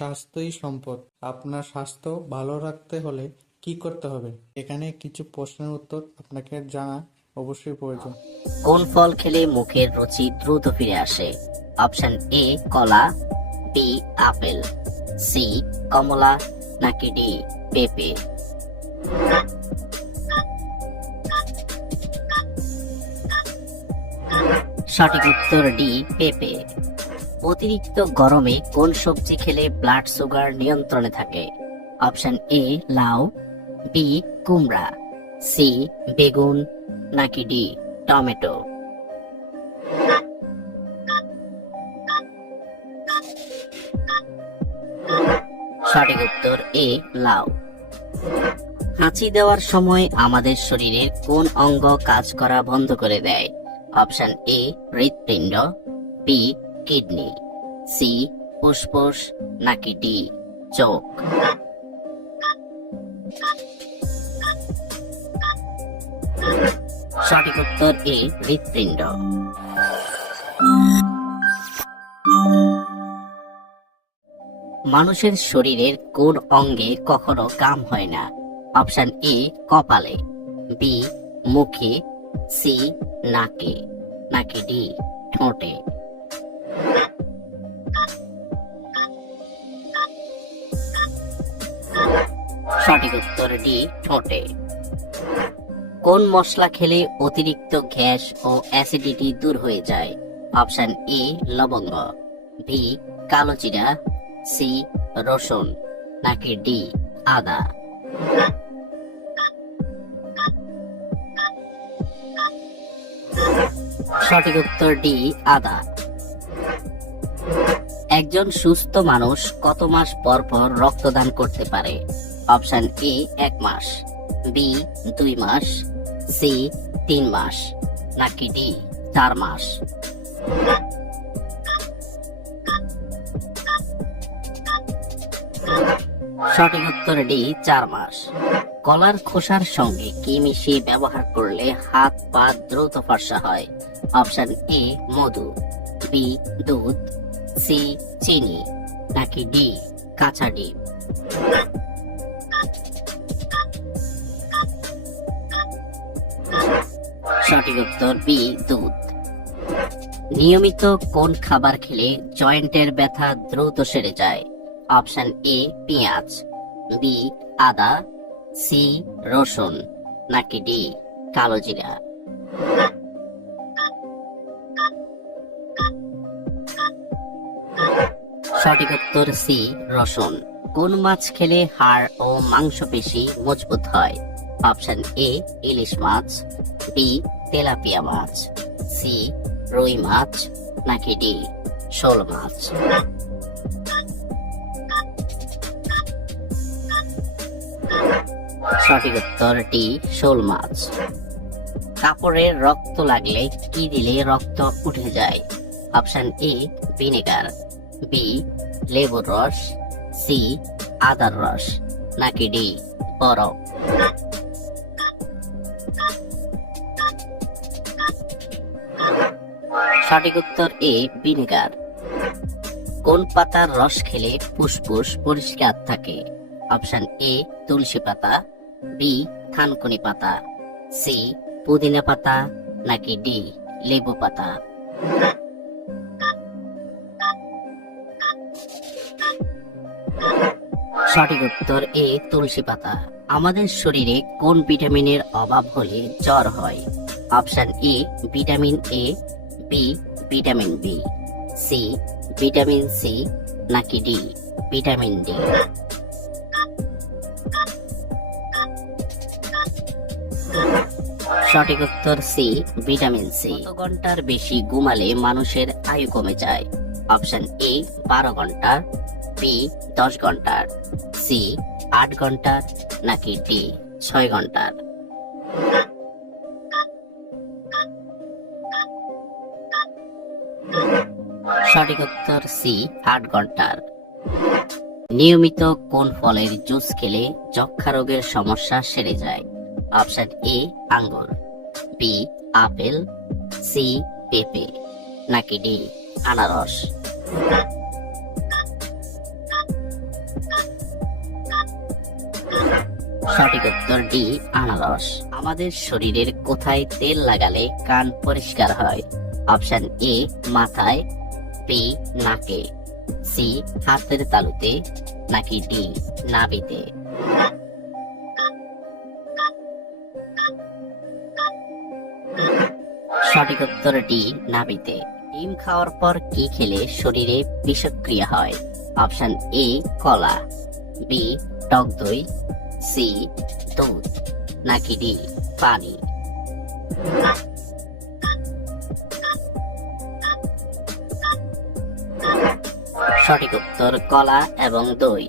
স্বাস্থ্যই সম্পদ। আপনার স্বাস্থ্য ভালো রাখতে হলে কি করতে হবে? এখানে কিছু প্রশ্নের উত্তর আপনাকে জানা অবশ্যই প্রয়োজন। কোন ফল খেলে মুখের রুচি দ্রুত ফিরে আসে? অপশন এ কলা, বি আপেল, সি কমলা, নাকি ডি পেঁপে? সঠিক উত্তর ডি পেঁপে। অতিরিক্ত গরমে কোন সবজি খেলে ব্লাড সুগার নিয়ন্ত্রণে থাকে? অপশন এ লাউ, বি কুমড়া, সি বেগুন, নাকি ডি টমেটো? সঠিক উত্তর এ লাউ। হাঁচি দেওয়ার সময় আমাদের শরীরের কোন অঙ্গ কাজ করা বন্ধ করে দেয়? অপশন এ হৃৎপিণ্ড, বি কিডনি, সি ফুসফুস, নাকি ডি চোখ? সঠিক উত্তর এ হৃৎপিণ্ড। মানুষের শরীরের কোন অঙ্গে কখনো ঘাম হয় না? অপশন এ কপালে, বি মুখে, সি নাকে, নাকি ডি ঠোঁটে? সঠিক উত্তর ডি ঠোঁটে। কোন মশলা খেলে অতিরিক্ত গ্যাস ও অ্যাসিডিটি দূর হয়ে যায়? অপশন এ লবঙ্গ, বি কালো জিরা, সি রসুন, নাকি ডি আদা? সঠিক উত্তর ডি আদা। একজন সুস্থ মানুষ কত মাস পর পর রক্তদান করতে পারে? অপশন এ 1 মাস, বি 2 মাস, সি 3 মাস, নাকি ডি 4 মাস? সঠিক উত্তর ডি 4 মাস। কলার খোসার সঙ্গে কি মিশিয়ে ব্যবহার করলে হাত পা দ্রুত ফর্সা হয়? অপশন এ মধু, বি দুধ, সি চিনি, নাকি ডি কাঁচা ডিম? সঠিক উত্তর বি দুধ। নিয়মিত কোন খাবার খেলে জয়েন্টের ব্যথা দ্রুত সেরে যায়? অপশন এ পেঁয়াজ, বি আদা, সি রসুন, নাকি ডি কালো জিরা? সঠিক উত্তর সি রসুন। কোন মাছ খেলে হাড় ও মাংসপেশি মজবুত হয়? অপশন এ ইলিশ মাছ, বি তেলাপিয়া মাছ, সি রুই মাছ, নাকি ডি শোল মাছ? সঠিক উত্তর ডি শোল মাছ। কাপড়ের রক্ত লাগলে কি দিলে রক্ত উঠে যায়? অপশন এ ভিনেগার, বি লেবুর রস, সি আদার রস, নাকি ডি বরফ? সঠিক উত্তর এ ভিনেগার। কোন পাতার রস খেলে ফুসফুস পরিষ্কার থাকে? অপশন এ তুলসী পাতা, বি থানকুনি পাতা, সি পুদিনা পাতা, নাকি ডি লেবু পাতা? সঠিক উত্তর এ তুলসী পাতা। আমাদের শরীরে কোন ভিটামিনের অভাব হলে জ্বর হয়? Option A vitamin A, B vitamin B, C vitamin C, নাকি ডি ভিটামিন ডি? সঠিক উত্তর সি ভিটামিন সি। কত ঘন্টার বেশি ঘুমালে মানুষের আয়ু কমে যায়? অপশন এ 12 ঘন্টা, বি 10 ঘন্টার, সি 8 ঘন্টার, নাকি ডি 6 ঘন্টার? সঠিক উত্তর সি 8 ঘন্টার। নিয়মিত কোন ফলের জুস খেলে যক্ষা রোগের সমস্যা সেরে যায়? অপশন এ আঙ্গুর, বি আপেল, সি পেঁপে, নাকি ডি আনারস? সঠিক উত্তর ডি আনারস। আমাদের শরীরের কোথায় তেল লাগালে কান পরিষ্কার হয়? অপশন এ মাথায়, বি নাকে, সি হাতের তালুতে, নাকি ডি নাভিতে। সঠিক উত্তর ডি নাভিতে। ডিম খাওয়ার পর কি খেলে শরীরে বিষক্রিয়া হয়? অপশন এ কলা, বি টক দই, সি দুধ, নাকি ডি পানি। সঠিক উত্তর কলা এবং দই।